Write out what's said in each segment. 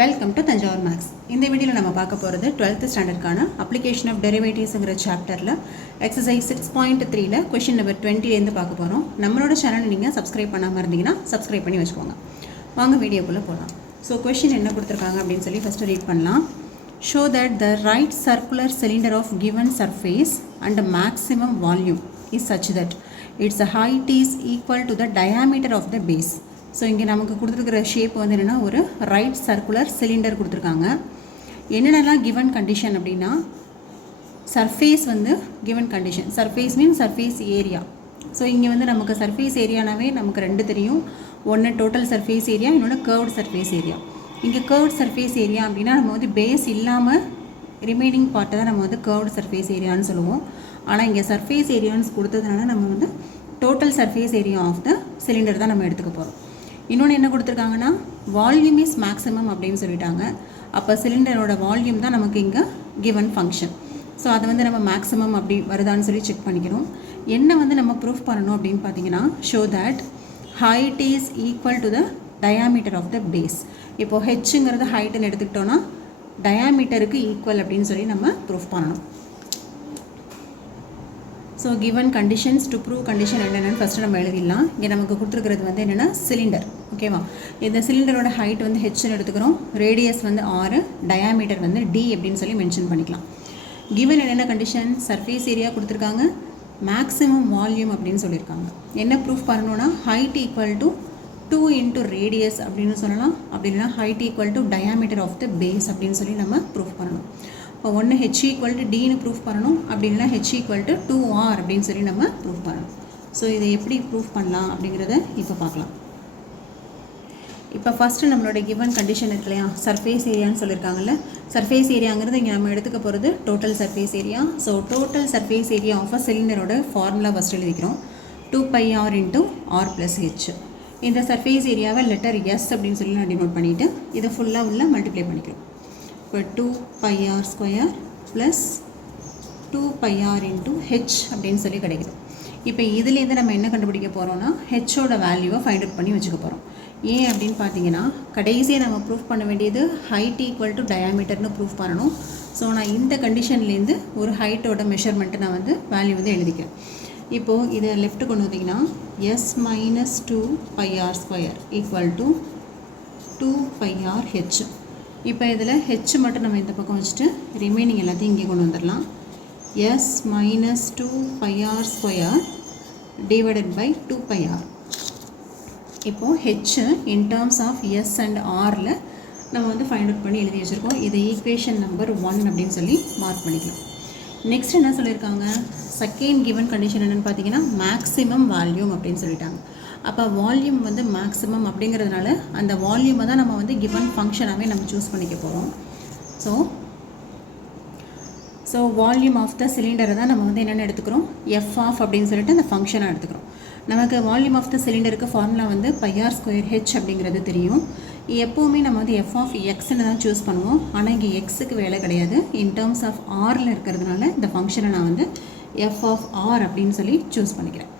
Welcome to Thanjavur maths. இந்த வீடியோவில் நம்ம பார்க்க போகிறது 12th ஸ்டாண்டர்டுக்கான அப்ளிகேஷன் ஆஃப் டெரிவேட்டிவ்ஸுங்கிற சாப்டரில் எக்ஸசைஸ் 6.3ல் கொஷின் நம்பர் 20லேருந்து பார்க்க போகிறோம். நம்மளோட சேனலை நீங்கள் சப்ஸ்கிரைப் பண்ணாமல் இருந்தீங்கன்னா சப்ஸ்கிரைப் பண்ணி வச்சுக்கோங்க. வாங்க வீடியோக்குள்ளே போகலாம். ஸோ கொஷின் என்ன கொடுத்துருக்காங்க அப்படின்னு சொல்லி ஃபஸ்ட்டு ரீட் பண்ணலாம். Show that the right circular cylinder of given surface and maximum volume is such that its height is equal to the diameter of the base. So இங்கே நமக்கு கொடுத்துருக்கிற ஷேப் வந்து என்னென்னா ஒரு ரைட் சர்க்குலர் சிலிண்டர் கொடுத்துருக்காங்க. என்னென்னலாம் given condition அப்படின்னா, surface வந்து கிவன் கண்டிஷன். சர்ஃபேஸ் மீன் சர்ஃபேஸ் ஏரியா. ஸோ இங்கே வந்து நமக்கு சர்ஃபேஸ் ஏரியானாவே நமக்கு ரெண்டு தெரியும். ஒன்று டோட்டல் சர்ஃபேஸ் ஏரியா, இன்னொன்று கர்வ்டு சர்ஃபேஸ் ஏரியா. இங்கே கர்வ்டு சர்ஃபேஸ் ஏரியா அப்படின்னா நம்ம வந்து பேஸ் இல்லாமல் ரிமைனிங் பார்ட்டை தான் நம்ம வந்து கர்வ்டு சர்ஃபேஸ் ஏரியான்னு சொல்லுவோம். ஆனால் இங்கே சர்ஃபேஸ் ஏரியான்னு கொடுத்ததுனால நம்ம வந்து total surface area of the cylinder தான் நம்ம எடுத்துக்க போகிறோம். இன்னொன்று என்ன கொடுத்துருக்காங்கன்னா, வால்யூம் இஸ் மேக்ஸிமம் அப்படின்னு சொல்லிட்டாங்க. அப்போ சிலிண்டரோட வால்யூம் தான் நமக்கு இங்கே கிவன் ஃபங்க்ஷன். ஸோ அதை வந்து நம்ம மேக்ஸிமம் அப்படி வருதான்னு சொல்லி செக் பண்ணிக்கணும். என்ன வந்து நம்ம ப்ரூஃப் பண்ணணும் அப்படின்னு பார்த்தீங்கன்னா, show that height is equal to the diameter of the base. இப்போது ஹெச்ங்கிறது ஹைட்டுன்னு எடுத்துக்கிட்டோன்னா டயாமீட்டருக்கு ஈக்குவல் அப்படின்னு சொல்லி நம்ம ப்ரூஃப் பண்ணணும். So given conditions to prove condition என்னென்னு ஃபஸ்ட்டு நம்ம எழுதிடலாம். இங்கே நமக்கு கொடுத்துருக்கிறது வந்து என்னென்னா சிலிண்டர். ஓகேவா, இந்த சிலிண்டரோட ஹைட் வந்து ஹெச்னு எடுத்துக்கிறோம், ரேடியஸ் வந்து ஆர், டயாமீட்டர் வந்து டி அப்படின்னு சொல்லி மென்ஷன் பண்ணிக்கலாம். கிவன் என்னென்ன கண்டிஷன், சர்ஃபேஸ் ஏரியா கொடுத்துருக்காங்க, மேக்ஸிமம் வால்யூம் அப்படின்னு சொல்லியிருக்காங்க. என்ன ப்ரூஃப் பண்ணணும்னா, height equal to 2 into radius அப்படின்னு சொல்லலாம். அப்படி இல்லைனா height equal to diameter of the base அப்படின்னு சொல்லி நம்ம ப்ரூஃப் பண்ணணும். இப்போ ஒன்று ஹெச் ஈக்குவல் டு டின்னு ப்ரூஃப் பண்ணணும், அப்படி இல்லைனா ஹெச் ஈக்குவல் டு 2r அப்படின்னு சொல்லி நம்ம ப்ரூஃப் பண்ணணும். ஸோ இதை எப்படி ப்ரூஃப் பண்ணலாம் அப்படிங்கிறத இப்போ பார்க்கலாம். இப்போ ஃபஸ்ட்டு நம்மளோட கிவன் கண்டிஷன் இருக்கு இல்லையா, சர்ஃபேஸ் ஏரியான்னு சொல்லியிருக்காங்கல்ல. சர்ஃபேஸ் ஏரியாங்கிறது இங்கே நம்ம எடுத்துக்க போகிறது total surface area. So total surface area of a சிலிண்டரோட ஃபார்முலா ஃபஸ்ட் எழுதிக்கிறோம், 2πr into r plus h. இந்த சர்ஃபேஸ் ஏரியாவை லெட்டர் எஸ் அப்படின்னு சொல்லி நான் டினோட் பண்ணிவிட்டு இதை ஃபுல்லாக உள்ள மல்டிப்ளை பண்ணிக்கிறோம். இப்போ 2πr square plus 2πr into H அப்படின்னு சொல்லி கிடைக்குது. இப்போ இதுலேருந்து நம்ம என்ன கண்டுபிடிக்க போகிறோம்னா, ஹெச்சோட வேல்யூவை ஃபைண்ட் அவுட் பண்ணி வச்சுக்க போகிறோம். ஏன் அப்படின்னு பார்த்தீங்கன்னா, கடைசியாக நம்ம ப்ரூஃப் பண்ண வேண்டியது ஹைட் ஈக்குவல் டு டயாமீட்டர்னு ப்ரூஃப் பண்ணணும். ஸோ நான் இந்த கண்டிஷன்லேருந்து ஒரு ஹைட்டோட மெஷர்மெண்ட்டு நான் வந்து வேல்யூ வந்து எழுதிக்கிறேன். இப்போது இதை லெஃப்ட்டு கொண்டு வந்தீங்கன்னா S minus 2πr square equal to 2πr H. இப்போ இதில் ஹெச் மட்டும் நம்ம இந்த பக்கம் வச்சுட்டு ரிமைனிங் எல்லாத்தையும் இங்கே கொண்டு வந்துடலாம். S minus 2πr square divided by 2πr. இப்போது h in terms of S and ஆரில் நம்ம வந்து ஃபைண்ட் அவுட் பண்ணி எழுதி வச்சுருக்கோம். இதை ஈக்குவேஷன் நம்பர் 1 அப்படின்னு சொல்லி மார்க் பண்ணிக்கலாம். நெக்ஸ்ட் என்ன சொல்லியிருக்காங்க, செகண்ட் கிவன் கண்டிஷன் என்னென்னு பார்த்தீங்கன்னா, மேக்ஸிமம் வால்யூம் அப்படின்னு சொல்லிட்டாங்க. அப்போ வால்யூம் வந்து மேக்ஸிமம் அப்படிங்கிறதுனால அந்த வால்யூமை தான் நம்ம வந்து கிவன் ஃபங்க்ஷனாகவே நம்ம சூஸ் பண்ணிக்க போகிறோம். ஸோ வால்யூம் ஆஃப் த சிலிண்டரை தான் நம்ம வந்து என்னென்ன எடுத்துக்கிறோம், எஃப் ஆஃப் அப்படின்னு சொல்லிட்டு அந்த ஃபங்க்ஷனாக எடுத்துக்கிறோம். நமக்கு வால்யூம் ஆஃப் த சிலிண்டருக்கு ஃபார்முலா வந்து πr ஸ்கொயர் ஹெச் அப்படிங்கிறது தெரியும். எப்போவுமே நம்ம வந்து எஃப் ஆஃப் எக்ஸ்ன்னு தான் சூஸ் பண்ணுவோம். ஆனால் இங்கே எக்ஸுக்கு வேலை கிடையாது. இன் டேர்ம்ஸ் ஆஃப் ஆரில் இருக்கிறதுனால இந்த ஃபங்க்ஷனை நான் வந்து எஃப் ஆஃப் ஆர் அப்படின்னு சொல்லி சூஸ் பண்ணிக்கிறேன்.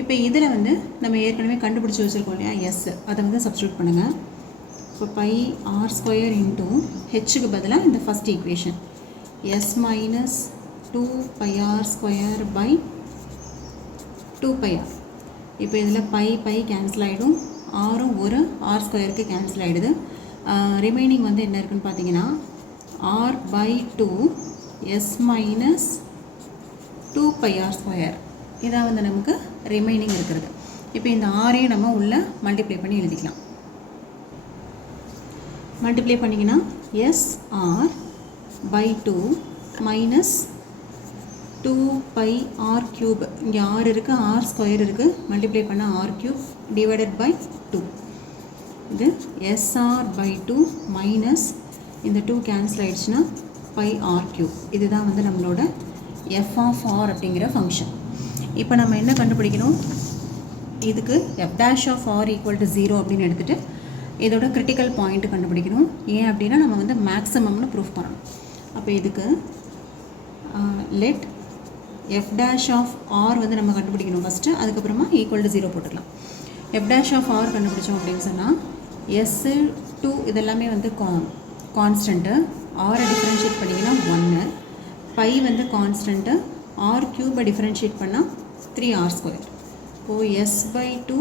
இப்போ இதில் வந்து நம்ம ஏற்கனவே கண்டுபிடிச்சி வச்சுருக்கோம் இல்லையா, எஸ், அதை வந்து சப்ஸ்டியூட் பண்ணுங்கள். இப்போ πr ஸ்கொயர் இன்ட்டு ஹெச்சுக்கு பதிலாக இந்த first equation S minus 2πr square by 2πr. இப்போ இதில் பை கேன்சல் ஆகிடும், ஆரும் ஒரு ஆர் ஸ்கொயருக்கு கேன்சல் ஆகிடுது. ரிமைனிங் வந்து என்ன இருக்குன்னு பார்த்தீங்கன்னா R by 2 S minus 2πr square. இதான் வந்து நமக்கு ரிமைனிங் இருக்கிறது. இப்போ இந்த ஆரையும் நம்ம உள்ளே மல்டிப்ளை பண்ணி எழுதிக்கலாம். மல்டிப்ளை பண்ணிங்கன்னா S R by 2 minus 2πr cube. இங்கே ஆர் இருக்குது, ஆர் ஸ்கொயர் இருக்குது, மல்டிப்ளை பண்ணால் ஆர் க்யூப் டிவைடட் பை 2. இது எஸ்ஆர் பை 2 மைனஸ் இந்த 2 கேன்சல் ஆகிடுச்சுன்னா πr க்யூப். இதுதான் வந்து நம்மளோட எஃப் ஆஃப் ஆர் அப்படிங்கிற ஃபங்க்ஷன். இப்போ நம்ம என்ன கண்டுபிடிக்கணும், இதுக்கு F dash of R equal to 0 அப்படின்னு எடுத்துகிட்டு இதோட கிரிட்டிக்கல் பாயிண்ட்டு கண்டுபிடிக்கணும். ஏன் அப்படின்னா நம்ம வந்து மேக்ஸிமம்னு ப்ரூஃப் பண்ணணும். அப்போ இதுக்கு let F dash of R வந்து நம்ம கண்டுபிடிக்கணும் ஃபஸ்ட்டு, அதுக்கப்புறமா ஈக்குவல் டு 0 போட்டுக்கலாம். எஃப் டேஷ் ஆஃப் ஆர் கண்டுபிடிச்சோம் அப்படின்னு சொன்னால் எஸ்ஸு 2 இதெல்லாமே வந்து கான்ஸ்டன்ட்டு. ஆரை டிஃப்ரென்ஷியேட் பண்ணிங்கன்னா 1. பை வந்து கான்ஸ்டன்ட்டு. ஆர் க்யூபை டிஃப்ரென்ஷியேட் பண்ணால் 3r². இப்போது s/2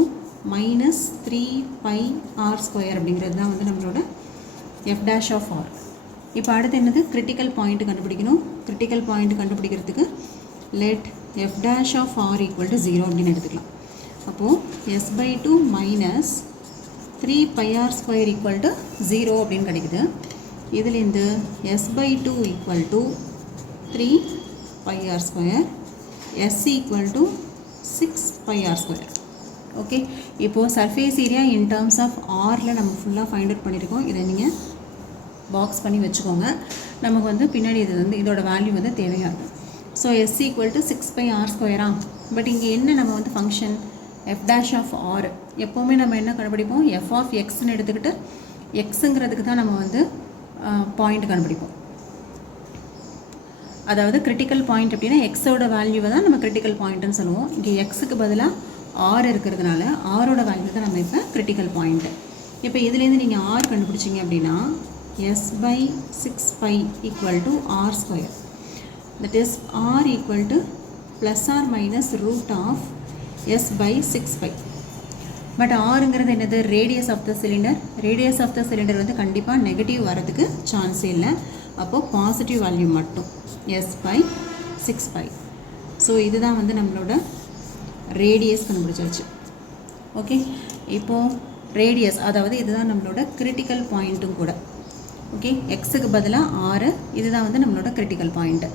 மைனஸ் 3πr² அப்படிங்கிறது தான் வந்து நம்மளோட f'(r). இப்போ அடுத்து என்னது, கிரிட்டிக்கல் பாயிண்ட் கண்டுபிடிக்கணும். கிரிட்டிக்கல் பாயிண்ட் கண்டுபிடிக்கிறதுக்கு லெட் f'(r) = 0 அப்படின்னு எடுத்துக்கலாம். அப்போது s/2 மைனஸ் 3πr² = 0 அப்படின்னு கிடைக்குது. இதுலேருந்து s/2 = 3πr², s = 6πr². Okay, இப்போது surface area in terms of ஆரில் நம்ம ஃபுல்லாக ஃபைண்ட் அவுட் பண்ணியிருக்கோம். இதை நீங்கள் பாக்ஸ் பண்ணி வச்சுக்கோங்க. நமக்கு வந்து பின்னாடி இது வந்து இதோட வேல்யூ வந்து தேவையாக இருக்கும். So s = 6πr². பட் இங்கே என்ன நம்ம வந்து ஃபங்க்ஷன் f'(r). எப்போவுமே நம்ம என்ன கண்டுபிடிப்போம், f(x)ன்னு எடுத்துக்கிட்டு எக்ஸுங்கிறதுக்கு தான் நம்ம வந்து பாயிண்ட் கண்டுபிடிப்போம். அதாவது கிரிட்டிக்கல் பாயிண்ட் அப்படின்னா எக்ஸோட வேல்யூவை தான் நம்ம கிரிட்டிக்கல் பாயிண்ட்டுன்னு சொல்லுவோம். இங்கே எக்ஸுக்கு பதிலாக ஆர் இருக்கிறதுனால ஆரோட வேல்யூ தான் நம்ம இப்போ கிரிட்டிக்கல் பாயிண்ட்டு. இப்போ இதுலேருந்து நீங்கள் ஆர் கண்டுபிடிச்சிங்க அப்படின்னா s/6π = r². that is r = ± (s/6π). But ஆருங்கிறது என்னது, radius of the cylinder. Radius of the cylinder வந்து கண்டிப்பாக நெகட்டிவ் வரதுக்கு சான்ஸே இல்லை. அப்போது பாசிட்டிவ் வேல்யூ மட்டும் s/6π. ஸோ இதுதான் வந்து நம்மளோட ரேடியஸ் கண்டுபிடிச்சாச்சு. ஓகே, இப்போது ரேடியஸ் அதாவது இதுதான் நம்மளோட கிரிட்டிக்கல் பாயிண்ட்டும் கூட. ஓகே, எக்ஸுக்கு பதிலாக ஆறு, இதுதான் வந்து நம்மளோட கிரிட்டிக்கல் பாயிண்ட்டு.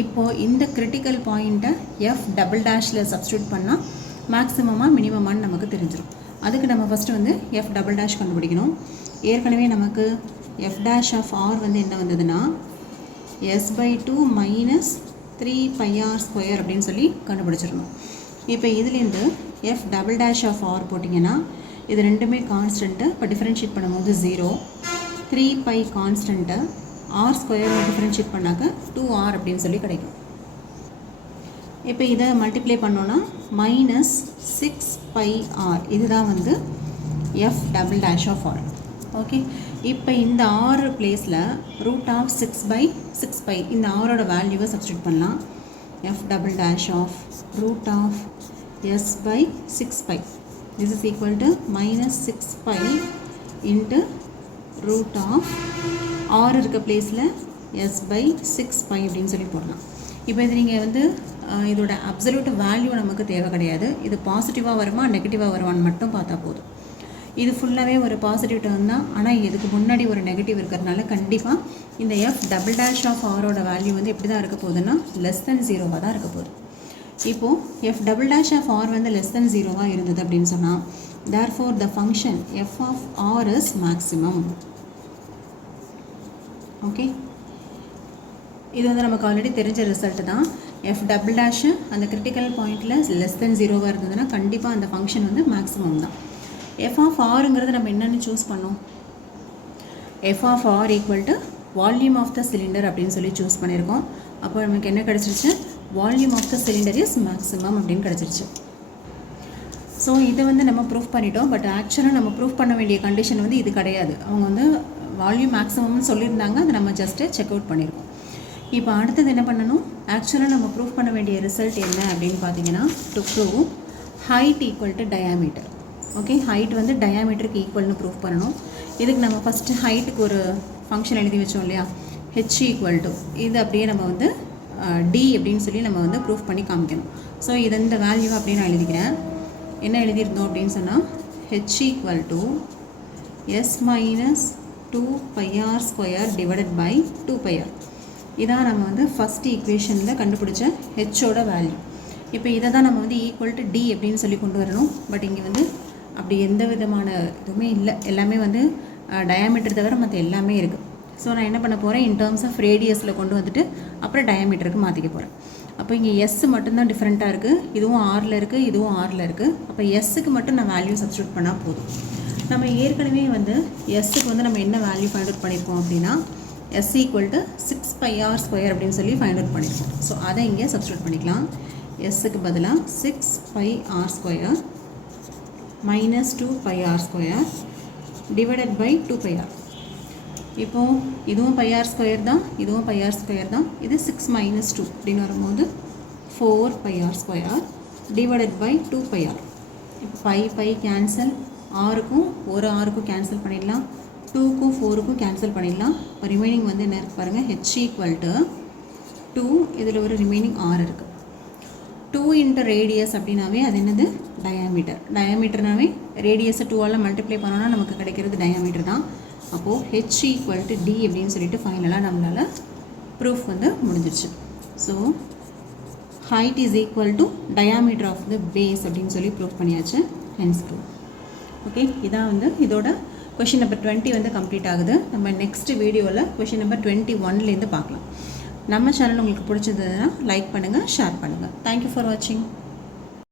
இப்போது இந்த கிரிட்டிக்கல் பாயிண்ட்டை f'' சப்ஸ்டியூட் பண்ணால் மேக்ஸிமமாக மினிமமானு நமக்கு தெரிஞ்சிடும். அதுக்கு நம்ம ஃபஸ்ட்டு வந்து f'' கண்டுபிடிக்கணும். ஏற்கனவே நமக்கு f'(r) வந்து என்ன வந்ததுன்னா s/2 மைனஸ் 3πr² அப்படின்னு சொல்லி கண்டுபிடிச்சிடணும். இப்போ இதுலேருந்து f''r போட்டிங்கன்னா இது ரெண்டுமே கான்ஸ்டன்ட்டு. இப்போ டிஃப்ரென்ஷியேட் பண்ணும்போது 0, 3π கான்ஸ்டன்ட்டு, r² டிஃப்ரென்ஷியேட் பண்ணாக்க 2r அப்படின்னு சொல்லி கிடைக்கும். இப்போ இதை மல்டிப்ளை பண்ணோன்னா மைனஸ் 6πr, இதுதான் வந்து f''r. ஓகே, இப்போ இந்த r பிளேஸில் √6/6π இந்த ஆரோட வேல்யூவை சப்ஸ்டியூட் பண்ணலாம். f''(s/6π) this is equal to minus 6π into √r இருக்க பிளேஸில் s/6π அப்படின்னு சொல்லி போடலாம். இப்போ இது நீங்கள் வந்து இதோட அப்சல்யூட் வேல்யூ நமக்கு தேவை கிடையாது. இது பாசிட்டிவாக வருமா நெகட்டிவாக வருமானு மட்டும் பார்த்தா போதும். இது ஃபுல்லாகவே ஒரு பாசிட்டிவ் டேர்ம் தான். ஆனால் இதுக்கு முன்னாடி ஒரு நெகட்டிவ் இருக்கிறதுனால கண்டிப்பாக இந்த f''r வேல்யூ வந்து எப்படி தான் இருக்க போகுதுன்னா <0 தான் இருக்க போகுது. இப்போது f''r வந்து <0 இருந்தது அப்படின்னு சொன்னால் therefore the function f(r) is maximum. Okay, இது வந்து நமக்கு ஆல்ரெடி தெரிஞ்ச ரிசல்ட் தான். f'' அந்த கிரிட்டிக்கல் பாயிண்டில் <0 இருந்ததுன்னா கண்டிப்பாக அந்த ஃபங்க்ஷன் வந்து மேக்ஸிமம் தான். f(r)ங்கிறது நம்ம என்னென்னு சூஸ் பண்ணோம், f(r) = volume of the cylinder அப்படின்னு சொல்லி சூஸ் பண்ணியிருக்கோம். அப்போ நமக்கு என்ன கிடச்சிருச்சு, volume of the cylinder is maximum அப்படின்னு கிடச்சிருச்சு. ஸோ இதை வந்து நம்ம ப்ரூஃப் பண்ணிட்டோம். பட் ஆக்சுவலாக நம்ம ப்ரூஃப் பண்ண வேண்டிய கண்டிஷன் வந்து இது கிடையாது. அவங்க வந்து வால்யூம் மேக்ஸிமம்னு சொல்லியிருந்தாங்க, அதை நம்ம ஜஸ்ட்டு செக் அவுட் பண்ணியிருக்கோம். இப்போ அடுத்தது என்ன பண்ணணும், ஆக்சுவலாக நம்ம ப்ரூஃப் பண்ண வேண்டிய ரிசல்ட் என்ன அப்படின்னு பார்த்தீங்கன்னா to prove height equal to diameter. Okay, height வந்து டயாமீட்டருக்கு ஈக்குவல்னு ப்ரூஃப் பண்ணணும். இதுக்கு நம்ம ஃபஸ்ட்டு ஹைட்டுக்கு ஒரு ஃபங்க்ஷன் எழுதி வச்சோம் இல்லையா, h = இது அப்படியே நம்ம வந்து d அப்படின்னு சொல்லி நம்ம வந்து ப்ரூஃப் பண்ணி காமிக்கணும். ஸோ இது இந்த வேல்யூ அப்படியே நான் எழுதிக்கிறேன். என்ன எழுதியிருந்தோம் அப்படின்னு சொன்னால் h = s - 2πr² divided by 2πr. இதான் நம்ம வந்து ஃபஸ்ட் ஈக்குவேஷனில் கண்டுபிடிச்ச ஹெச்சோட வேல்யூ. இப்போ இதை தான் நம்ம வந்து ஈக்குவல் டு d அப்படின்னு சொல்லி கொண்டு வரணும். பட் இங்கே வந்து அப்படி எந்த விதமான இதுவுமே இல்லை, எல்லாமே வந்து டயாமீட்டர் தவிர மற்ற எல்லாமே இருக்குது. ஸோ நான் என்ன பண்ண போகிறேன், இன் டேர்ம்ஸ் ஆஃப் ரேடியஸில் கொண்டு வந்துட்டு அப்புறம் டயாமீட்டருக்கு மாற்றிக்க போகிறேன். அப்போ இங்கே எஸ் மட்டும்தான் டிஃப்ரெண்ட்டாக இருக்குது, இதுவும் ஆரில் இருக்குது, இதுவும் ஆரில் இருக்குது. அப்போ எஸ்ஸுக்கு மட்டும் நான் வேல்யூ சப்ஸ்டியூட் பண்ணால் போதும். நம்ம ஏற்கனவே வந்து எஸ்ஸுக்கு வந்து நம்ம என்ன வேல்யூ ஃபைண்ட் அவுட் பண்ணியிருக்கோம் அப்படின்னா s = 6πr² அப்படின்னு சொல்லி ஃபைண்ட் அவுட் பண்ணியிருக்கோம். ஸோ அதை இங்கே சப்ஸ்டியூட் பண்ணிக்கலாம். எஸ்ஸுக்கு பதிலாக 6πr² - 2πr² divided by 2πr. இப்போ இதுவும் πr² தான், இதுவும் πr² தான். இது 6 - 2 அப்படின்னு வரும்போது 4πr² டிவைடட் பை 2πr. இப்போ பை கேன்சல், ஆறுக்கும் ஒரு ஆறுக்கும் கேன்சல் பண்ணிடலாம், 2க்கும் 4க்கும் கேன்சல் பண்ணிடலாம். இப்போ ரிமைனிங் வந்து என்ன இருக்குது பாருங்கள், h = 2. இதில் ஒரு ரிமைனிங் r இருக்குது. 2 × ரேடியஸ் அப்படின்னாவே அது என்னது, டயாமீட்டர். டயாமீட்டர்னாவே ரேடியஸை 2ஆல் மல்டிப்ளை பண்ணோன்னா நமக்கு கிடைக்கிறது டயாமீட்டர் தான். அப்போது h = d அப்படின்னு சொல்லிட்டு ஃபைனலாக நம்மளால் ப்ரூஃப் வந்து முடிஞ்சிருச்சு. So height is equal to diameter of the base அப்படின்னு சொல்லி ப்ரூஃப் பண்ணியாச்சு. hence proof. ஓகே, இதான் வந்து இதோட கொஷின் நம்பர் 20 வந்து கம்ப்ளீட் ஆகுது. நம்ம நெக்ஸ்ட் வீடியோவில் கொஷின் நம்பர் 21லேருந்து பார்க்கலாம். நம்ம சேனல் உங்களுக்கு பிடிச்சதுன்னா லைக் பண்ணுங்கள், ஷேர் பண்ணுங்கள். தேங்க்யூ ஃபார் வாட்சிங்.